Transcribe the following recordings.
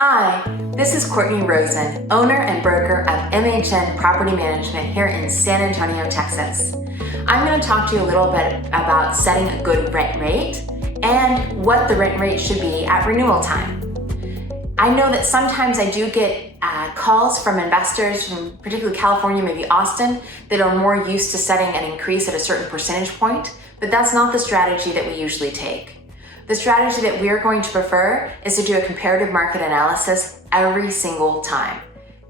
Hi, this is Courtney Rosen, owner and broker of MHN Property Management here in San Antonio, Texas. I'm going to talk to you a little bit about setting a good rent rate and what the rent rate should be at renewal time. I know that sometimes I do get calls from investors from particularly California, maybe Austin, that are more used to setting an increase at a certain percentage point, but that's not the strategy that we usually take. The strategy that we're going to prefer is to do a comparative market analysis every single time.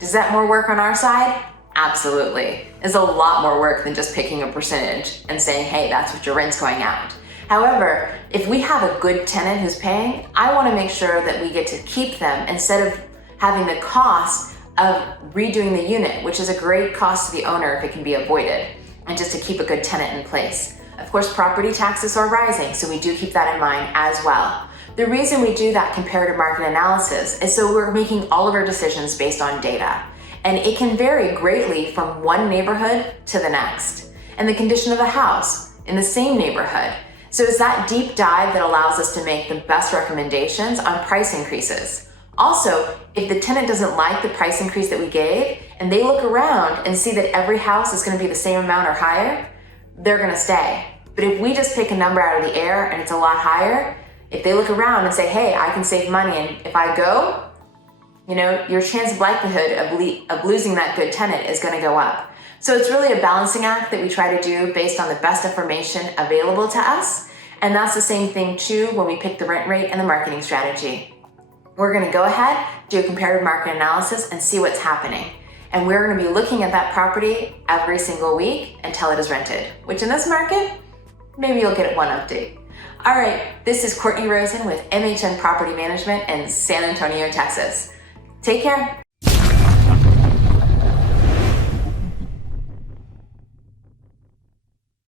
Does that more work on our side? Absolutely. It's a lot more work than just picking a percentage and saying, hey, that's what your rent's going out. However, if we have a good tenant who's paying, I want to make sure that we get to keep them instead of having the cost of redoing the unit, which is a great cost to the owner if it can be avoided, and just to keep a good tenant in place. Of course, property taxes are rising, so we do keep that in mind as well. The reason we do that comparative market analysis is so we're making all of our decisions based on data. And it can vary greatly from one neighborhood to the next, and the condition of the house in the same neighborhood. So it's that deep dive that allows us to make the best recommendations on price increases. Also, if the tenant doesn't like the price increase that we gave, and they look around and see that every house is going to be the same amount or higher, they're going to stay. But if we just pick a number out of the air and it's a lot higher, if they look around and say, hey, I can save money, and if I go, your chance of likelihood of losing that good tenant is going to go up. So it's really a balancing act that we try to do based on the best information available to us. And that's the same thing too when we pick the rent rate and the marketing strategy. We're going to go ahead, do a comparative market analysis and see what's happening. And we're going to be looking at that property every single week until it is rented, which in this market, maybe you'll get one update. All right, this is Courtney Rosen with MHN Property Management in San Antonio, Texas. Take care.